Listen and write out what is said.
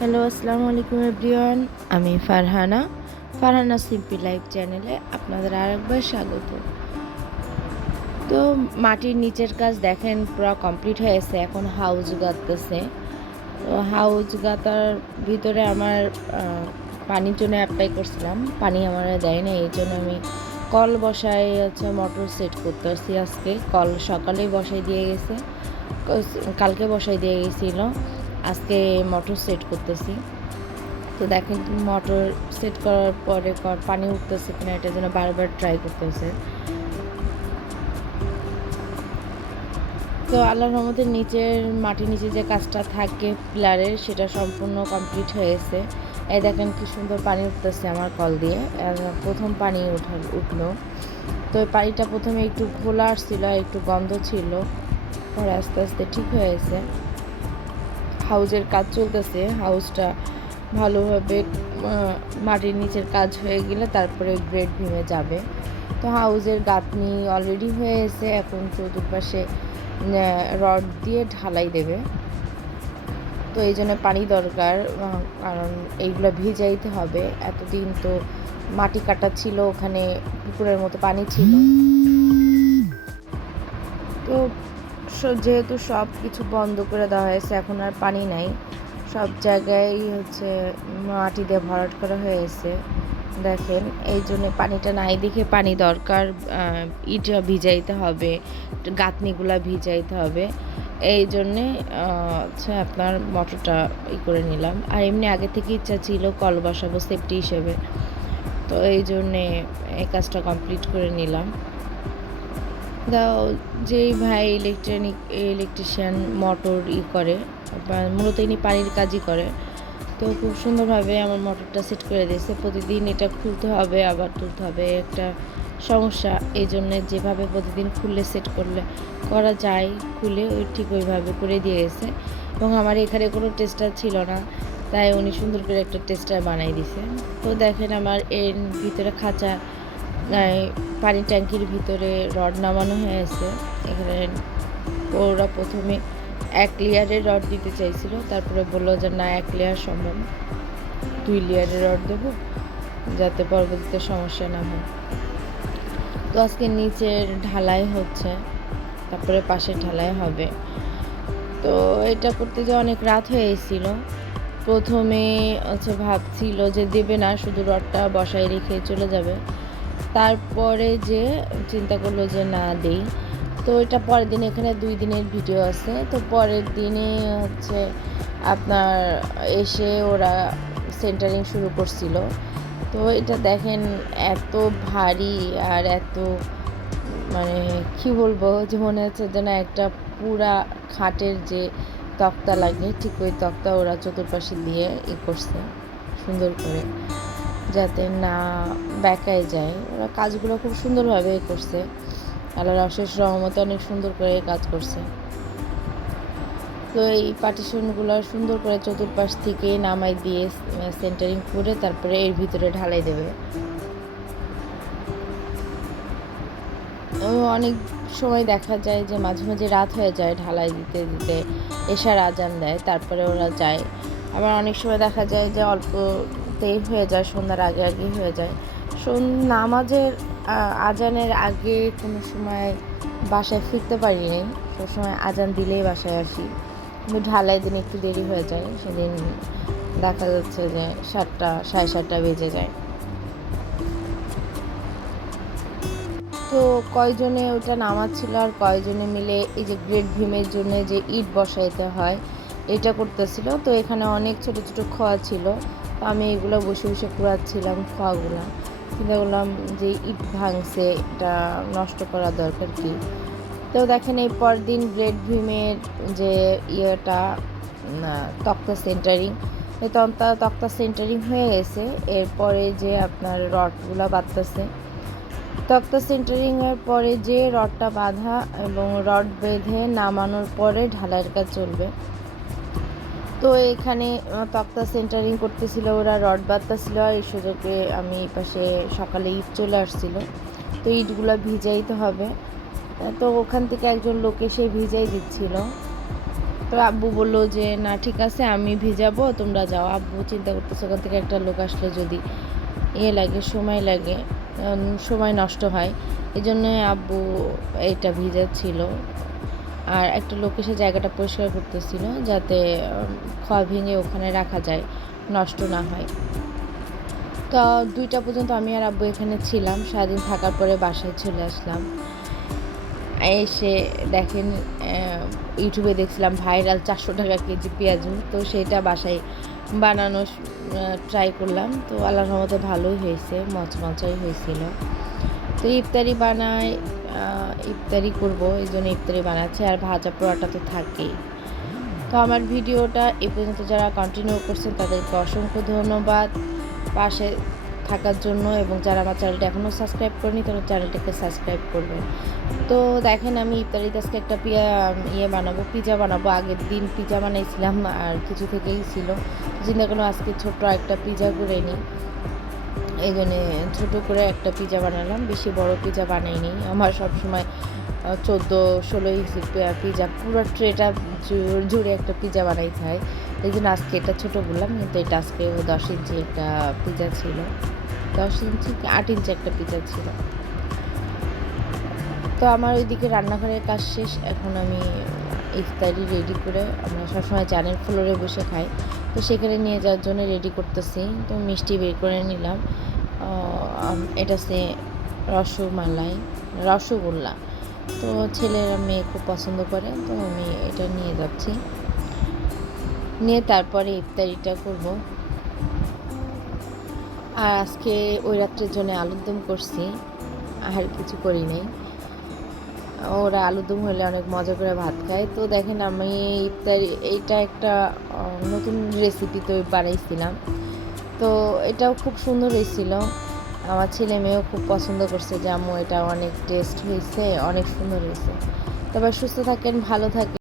Hello আসসালামু আলাইকুম everyone আমি ফারহানা। ফারহানা সিম্পি লাইফ চ্যানেলে আপনাদের আরেকবার স্বাগত। তো মাটির নিচের কাজ দেখেন, পুরো কমপ্লিট হয়েছে এখন হাউস গাঁততেছে। তো হাউস গাঁতার ভিতরে আমার পানির জন্য অ্যাপ্লাই করছিলাম। পানি আমার দেয় না এই জন্য আমি কল বসাই হচ্ছে মোটর সেট করতে আজকে। কল সকালেই বসাই দিয়ে গেছে। কালকে বসাই দিয়ে গেছিল। আজকে মোটর সেট করতেছি। তো দেখেন মোটর সেট করার পরে পানি উঠতেছে কিনা এটার জন্য বারবার ট্রাই করতেছে। তো আল্লাহর রহমতের নিচের মাটির নিচে যে কাজটা থাকে পিলারের সেটা সম্পূর্ণ কমপ্লিট হয়েছে। এই দেখেন কি সুন্দর পানি উঠতেছে আমার কল দিয়ে। প্রথম পানি উঠাল উঠল। তো পানিটা প্রথমে একটু ঘোলা আসছিল একটু গন্ধ ছিল। পরে আস্তে আস্তে ঠিক হয়েছে। হাউজের কাজ চলতেছে। হাউসটা ভালোভাবে মাটির নিচের কাজ হয়ে গেলে তারপরে গ্রেড ভেঙে যাবে। তো হাউজের গাঁথনি অলরেডি হয়ে এসে এখন চতুর্পাশে রড দিয়ে ঢালাই দেবে। তো এই জন্য পানি দরকার কারণ এইগুলো ভিজাইতে হবে। এতদিন তো মাটি কাটা ছিল, ওখানে পুকুরের মতো পানি ছিল। যেহেতু সব কিছু বন্ধ করে দেওয়া হয়েছে, এখন আর পানি নাই। সব জায়গায় হচ্ছে মাটি দিয়ে ভরাট করা হয়েছে। দেখেন, এই জন্য পানিটা নাই দেখে পানি দরকার ইট ভিজাইতে হবে, গাঁথনিগুলা ভিজাইতে হবে। এই জন্যে হচ্ছে আপনার মোটরটা ই করে নিলাম। আর এমনি আগে থেকে ইচ্ছা ছিল কল বসাবো সেফটি হিসেবে। তো এই জন্যে এই কাজটা কমপ্লিট করে নিলাম। দাও যেই ভাই ইলেকট্রনিক ইলেকট্রিশিয়ান মোটর ই করে মূলত ইনি পানির কাজই করে, তো খুব সুন্দরভাবে আমার মোটরটা সেট করে দিয়েছে। প্রতিদিন এটা খুলতে হবে, আবার তুলতে হবে, একটা সমস্যা। এই জন্য যেভাবে প্রতিদিন খুললে সেট করলে, করা যায়, খুলে ওই ঠিক ওইভাবে করে দিয়ে গেছে। এবং আমার এখানে কোনো টেস্টার ছিল না, তাই উনি সুন্দর করে একটা টেস্টার বানাই দিছে তো দেখেন আমার এর ভিতরে খাঁচা পানির ট্যাঙ্কির ভিতরে রড নামানো হয়েছে। এখানে ওরা প্রথমে এক লেয়ারের রড দিতে চাইছিল, তারপরে বলল যে, না, এক লেয়ার সম্ভব। দুই লেয়ারের রড দেবো, যাতে পরবর্তীতে সমস্যা না হয়। তো আজকে নিচের ঢালাই হচ্ছে, তারপরে পাশে ঢালাই হবে। তো এটা করতে যে অনেক রাত হয়েছিল। প্রথমে হচ্ছে ভাবছিল যে, দেবে না, শুধু রডটা বসাই রেখে চলে যাবে। তারপরে যে চিন্তা করল যে না, দেই। তো এটা পরের দিন, এখানে দুই দিনের ভিডিও আছে। তো পরের দিনে হচ্ছে আপনার এসে ওরা সেন্টারিং শুরু করছিল। তো এটা দেখেন এত ভারী আর এত মানে কি বলব, যে মনে হচ্ছে যেন একটা পুরা খাটের যে তক্তা লাগে, ঠিক ওই তক্তা ওরা চতুর্পাশে দিয়ে ই করছে, সুন্দর করে। যাতে না বেঁকায় যায়। ওরা কাজগুলো খুব সুন্দরভাবে করছে। আল্লাহর অশেষ রহমতে অনেক সুন্দর করে কাজ করছে। তো এই পার্টিশনগুলো সুন্দর করে চতুর্পাশ থেকে নামাই দিয়ে সেন্টারিং করে তারপরে এর ভিতরে ঢালাই দেবে। অনেক সময় দেখা যায় যে মাঝে মাঝে রাত হয়ে যায় ঢালাই দিতে দিতে এশার আজান দেয়, তারপরে ওরা যায়। আবার অনেক সময় দেখা যায় যে অল্পতেই হয়ে যায়, সন্ধ্যার আগে আগে হয়ে যায়। নামাজের আজানের আগে কোনো সময় বাসায় ফিরতে পারি নাই। সবসময় আজান দিলেই বাসায় আসি। কিন্তু ঢালাই দিন একটু দেরি হয়ে যায়। সেদিন দেখা যাচ্ছে যে সাতটা, সাড়ে সাতটা বেজে যায়। তো কয়জনে ওটা নামাচ্ছিল আর কয়জনে মিলে এই যে গ্রেট ভীমের জন্য যে ইট বসাইতে হয়, এটা করতেছিল। তো এখানে অনেক ছোট ছোট খোয়া ছিল। তো আমি এগুলো বসে বসে কুড়াচ্ছিলাম খোয়াগুলো চিন্তা করলাম যে ইট ভাঙছে, এটা নষ্ট করা দরকার কি? তো দেখেন এই পরদিন গ্রেট ভীমের যে ইয়েটা তক্তা সেন্টারিং তক্তা তক্তা সেন্টারিং হয়ে গেছে। এরপরে যে আপনার রডগুলো বাঁধতেছে। তক্তা সেন্টারিংয়ের পরে যে রডটা বাঁধা এবং রড বেঁধে নামানোর পরে ঢালাইয়ের কাজ চলবে। তো এখানে তক্তা সেন্টারিং করতেছিল ওরা, রড বাঁধতেছিল আর এই আমি পাশে সকালে ইট চলে আসছিল। তো ইটগুলো ভিজাইতে হবে। তো ওখান থেকে একজন লোক এসে ভিজাই দিচ্ছিল। তো আব্বু বলল যে, না, ঠিক আছে, আমি ভিজাবো, তোমরা যাও। আব্বু চিন্তা করতেছে, ওখান থেকে একটা লোক আসলে যদি ইয়ে লাগে, সময় লাগে সময় নষ্ট হয়। এই জন্য আব্বু এটা ভিজাচ্ছিল। আর একটা লোক এসে জায়গাটা পরিষ্কার করতেছিল যাতে খড় ভেঙে ওখানে রাখা যায় নষ্ট না হয়। তো দুইটা পর্যন্ত আমি আর আব্বু এখানে ছিলাম সারাদিন থাকার পরে বাসায় চলে আসলাম। এসে দেখেন ইউটিউবে দেখছিলাম ভাইরাল চারশো টাকা কেজি পেঁয়াজু তো সেটা বাসায় বানানো ট্রাই করলাম। তো আল্লাহর রহমতে ভালোই হয়েছে মচমচাই হয়েছিল। তো ইফতারি আহ, ইফতারি করব, এই জন্য ইফতারি বানাচ্ছি, আর ভাজা পোড়াটা তো থাকেই। তো আমার ভিডিওটা এ পর্যন্ত যারা কন্টিনিউ করছেন, তাদেরকে অসংখ্য ধন্যবাদ পাশে থাকার জন্য, এবং যারা আমার চ্যানেলটা এখনও সাবস্ক্রাইব করেনি, তারা চ্যানেলটাকে সাবস্ক্রাইব করবেন। তো দেখেন, আমি ইফতারিতে আজকে একটা পিয়া ইয়ে বানাবো পিজা বানাবো। আগের দিন পিজা বানাইছিলাম, আর কিছু থেকেই ছিল। চিন্তা করলাম আজকে ছোট্ট একটা পিজা করে নিই। এই জন্যে ছোটো করে একটা পিজা বানালাম। বেশি বড় পিজা বানাইনি। আমার সবসময় চোদ্দ ষোলো ইঞ্চি পিজা পুরো ট্রেটা জুড়ে একটা পিজা বানাইতে হয় এই জন্য আজকে এটা ছোটো বললাম, কিন্তু এটা আজকে দশ ইঞ্চি একটা পিজা ছিল। দশ ইঞ্চি আট ইঞ্চি একটা পিজা ছিল। তো আমার ওইদিকে রান্নাঘরের কাজ শেষ। এখন আমি ইফতারি রেডি করে আমরা সবসময় জানেন ফ্লোরে বসে খাই। তো সেখানে নিয়ে যাওয়ার জন্য রেডি করতেছি। তো মিষ্টি বের করে নিলাম। এটা সে রসমালাই, রসগোল্লা। তো ছেলেরা, মেয়ে খুব পছন্দ করে, তো আমি এটা নিয়ে যাচ্ছি। নিয়ে তারপরে ইফতারিটা করব। আর আজকে ওই রাত্রের জন্য আলুর দম করছি। আর কিছু করি নাই। ওরা আলুদম হলে অনেক মজা করে ভাত খায়। তো দেখেন আমি ইফতারি, এইটা একটা নতুন রেসিপি তো বানাইছিলাম। তো এটাও খুব সুন্দর হয়েছিল। আমার ছেলে মেয়েও খুব পছন্দ করছে যে, আম্মু, এটা অনেক টেস্ট হয়েছে, অনেক সুন্দর হয়েছে। তবে সুস্থ থাকেন, ভালো থাকেন।